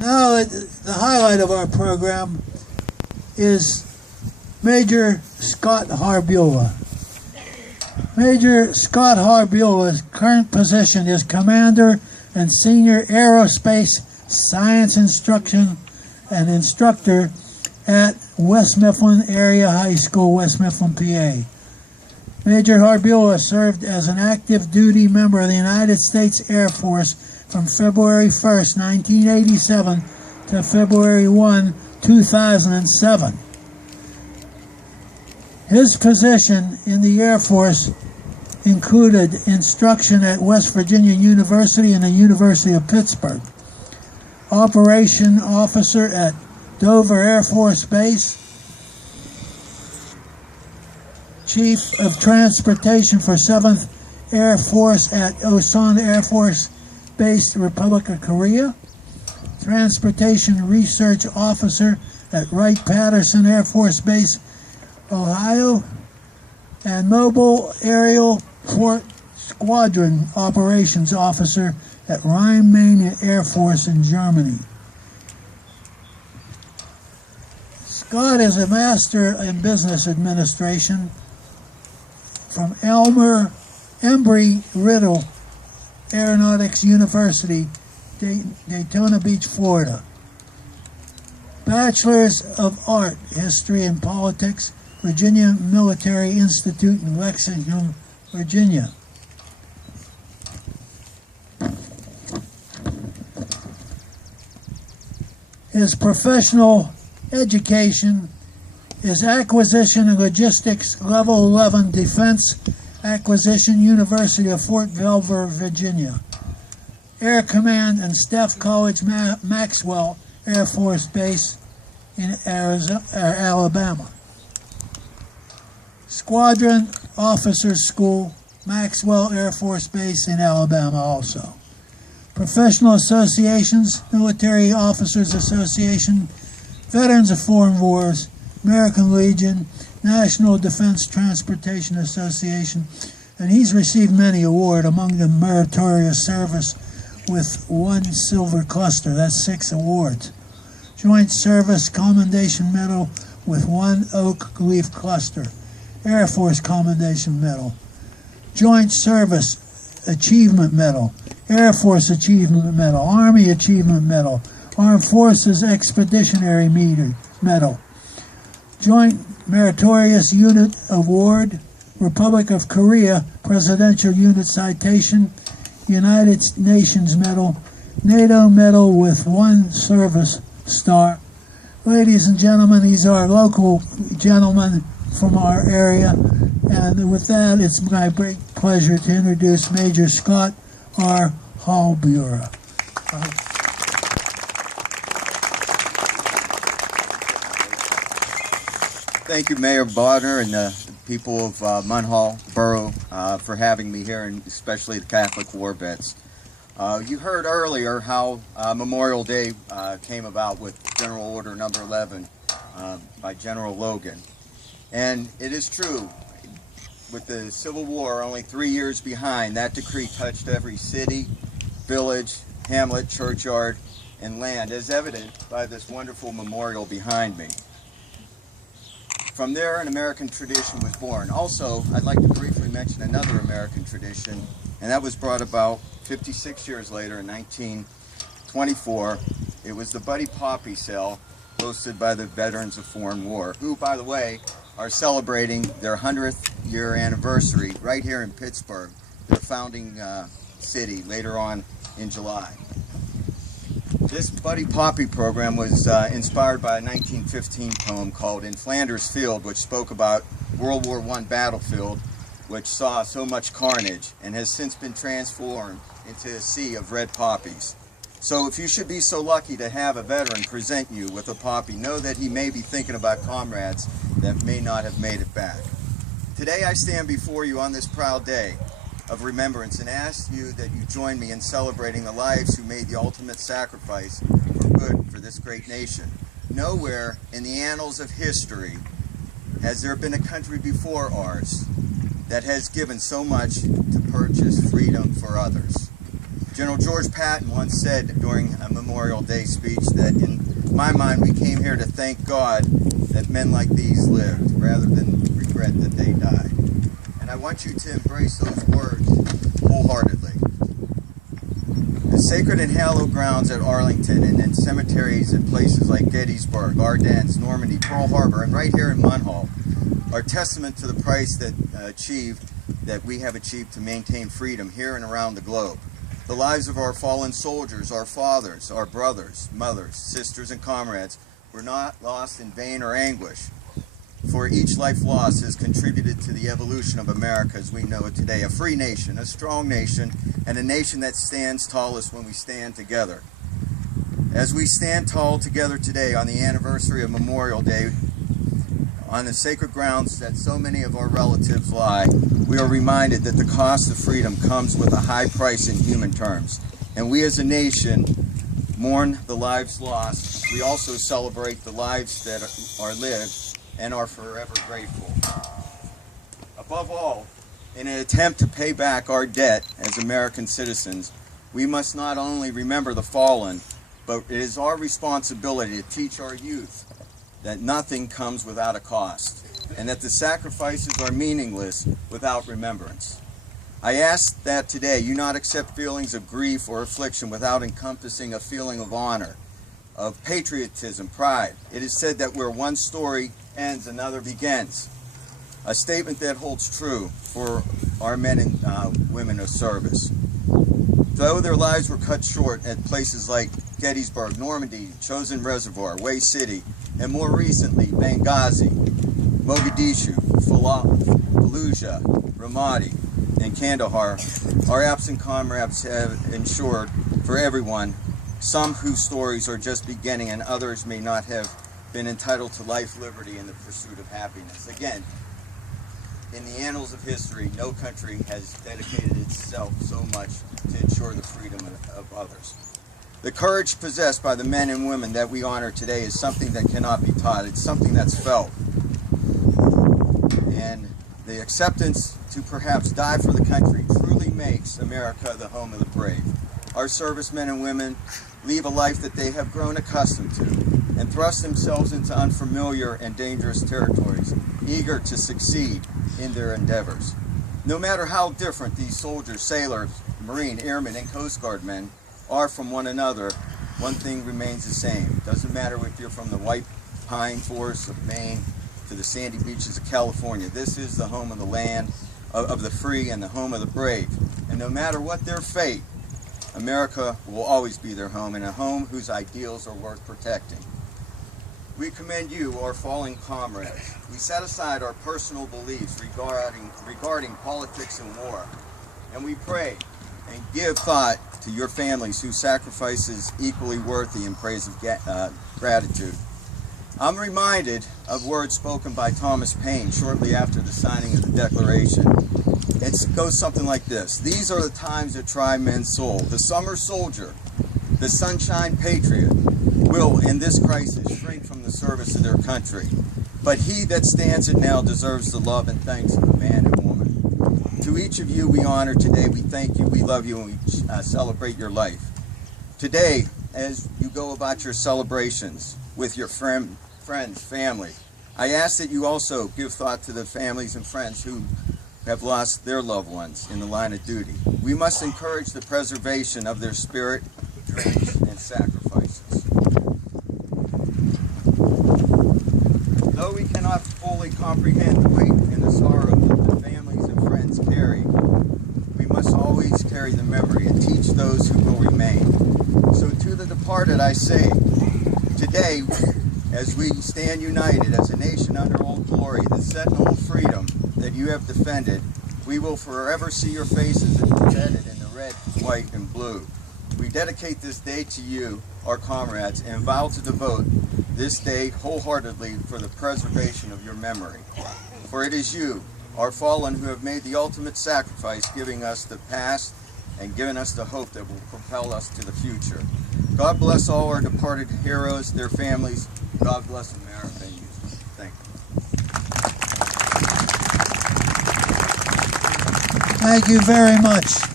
Now, the highlight of our program is Major Scott Harbula. Major Scott Harbula's current position is Commander and Senior Aerospace Science Instruction and Instructor at West Mifflin Area High School, West Mifflin, PA. Major Harbula served as an active duty member of the United States Air Force from February 1st, 1987 to February 1, 2007. His position in the Air Force included instruction at West Virginia University and the University of Pittsburgh, Operation Officer at Dover Air Force Base, Chief of Transportation for 7th Air Force at Osan Air Force Base, Republic of Korea, Transportation Research Officer at Wright-Patterson Air Force Base, Ohio, and Mobile Aerial Fort Squadron Operations Officer at Rhein-Main Air Force in Germany. Scott is a Master in Business Administration from Embry-Riddle Aeronautics University, Daytona Beach, Florida. Bachelor's of Art, History and Politics, Virginia Military Institute in Lexington, Virginia. His professional education is Acquisition and Logistics Level 11 Defense Acquisition, University of Fort Belvoir, Virginia. Air Command and Staff College, Maxwell Air Force Base in Alabama. Squadron Officers School, Maxwell Air Force Base in Alabama also. Professional associations, Military Officers Association, Veterans of Foreign Wars, American Legion, National Defense Transportation Association, and he's received many awards, among them meritorious service with 1 silver cluster, that's 6 awards. Joint Service Commendation Medal with 1 oak leaf cluster. Air Force Commendation Medal. Joint Service Achievement Medal. Air Force Achievement Medal. Army Achievement Medal. Armed Forces Expeditionary Medal. Joint Meritorious Unit Award. Republic of Korea Presidential Unit Citation. United Nations Medal. NATO Medal with 1 Service Star. Ladies and gentlemen, these are local gentlemen from our area, and with that, it's my great pleasure to introduce Major Scott R. Harbula. Thank you, Mayor Bodner, and the people of Munhall Borough for having me here, and especially the Catholic War Vets. You heard earlier how Memorial Day came about with General Order Number 11 by General Logan. And it is true, with the Civil War only 3 years behind, that decree touched every city, village, hamlet, churchyard, and land, as evident by this wonderful memorial behind me. From there, an American tradition was born. Also, I'd like to briefly mention another American tradition, and that was brought about 56 years later in 1924. It was the Buddy Poppy Sale, hosted by the Veterans of Foreign War, who, by the way, are celebrating their 100th year anniversary right here in Pittsburgh, their founding city, later on in July. This Buddy Poppy program was inspired by a 1915 poem called In Flanders Field, which spoke about World War I battlefield, which saw so much carnage and has since been transformed into a sea of red poppies. So if you should be so lucky to have a veteran present you with a poppy, know that he may be thinking about comrades that may not have made it back. Today I stand before you on this proud day of remembrance and ask you that you join me in celebrating the lives who made the ultimate sacrifice for good for this great nation. Nowhere in the annals of history has there been a country before ours that has given so much to purchase freedom for others. General George Patton once said during a Memorial Day speech that in my mind we came here to thank God that men like these lived rather than regret that they died. And I want you to embrace those words wholeheartedly. The sacred and hallowed grounds at Arlington and in cemeteries at places like Gettysburg, Ardennes, Normandy, Pearl Harbor, and right here in Munhall are testament to the price that we have achieved to maintain freedom here and around the globe. The lives of our fallen soldiers, our fathers, our brothers, mothers, sisters, and comrades were not lost in vain or anguish, for each life lost has contributed to the evolution of America as we know it today, a free nation, a strong nation, and a nation that stands tallest when we stand together. As we stand tall together today on the anniversary of Memorial Day, on the sacred grounds that so many of our relatives lie, we are reminded that the cost of freedom comes with a high price in human terms. And we as a nation mourn the lives lost. We also celebrate the lives that are lived and are forever grateful. Above all, in an attempt to pay back our debt as American citizens, we must not only remember the fallen, but it is our responsibility to teach our youth that nothing comes without a cost, and that the sacrifices are meaningless without remembrance. I ask that today you not accept feelings of grief or affliction without encompassing a feeling of honor, of patriotism, pride. It is said that where one story ends, another begins. A statement that holds true for our men and women of service. Though their lives were cut short at places like Gettysburg, Normandy, Chosin Reservoir, Way City, and more recently Benghazi, Mogadishu, Fallujah, Ramadi, and Kandahar, our absent comrades have ensured for everyone, some whose stories are just beginning and others may not have been entitled to life, liberty, and the pursuit of happiness. Again, in the annals of history, no country has dedicated itself so much to ensure the freedom of others. The courage possessed by the men and women that we honor today is something that cannot be taught. It's something that's felt. And the acceptance to perhaps die for the country truly makes America the home of the brave. Our servicemen and women leave a life that they have grown accustomed to and thrust themselves into unfamiliar and dangerous territories, eager to succeed in their endeavors. No matter how different these soldiers, sailors, Marine, Airmen, and Coast Guard men are from one another, one thing remains the same. Doesn't matter if you're from the white pine forests of Maine to the sandy beaches of California. This is the home of the land of the free and the home of the brave. And no matter what their fate, America will always be their home, and a home whose ideals are worth protecting. We commend you, our fallen comrades. We set aside our personal beliefs regarding politics and war, and we pray and give thought to your families whose sacrifice is equally worthy in praise of gratitude. I'm reminded of words spoken by Thomas Paine shortly after the signing of the Declaration. It goes something like this: "These are the times that try men's soul. The summer soldier, the sunshine patriot, will in this crisis shrink from the service of their country. But he that stands it now deserves the love and thanks of a man and woman." To each of you we honor today, we thank you, we love you, and we celebrate your life. Today, as you go about your celebrations with your friends, family, I ask that you also give thought to the families and friends who have lost their loved ones in the line of duty. We must encourage the preservation of their spirit, dreams, and sacrifices. Though we cannot fully comprehend the weight and the sorrow that the families and friends carry, we must always carry the memory and teach those who will remain. So to the departed I say, today, as we stand united as a nation under Old Glory, the sentinel of freedom that you have defended, we will forever see your faces embedded in the red, white, and blue. We dedicate this day to you, our comrades, and vow to devote this day wholeheartedly for the preservation of your memory. For it is you, our fallen, who have made the ultimate sacrifice, giving us the past and giving us the hope that will propel us to the future. God bless all our departed heroes, their families. God bless America and you. Thank you. Thank you very much.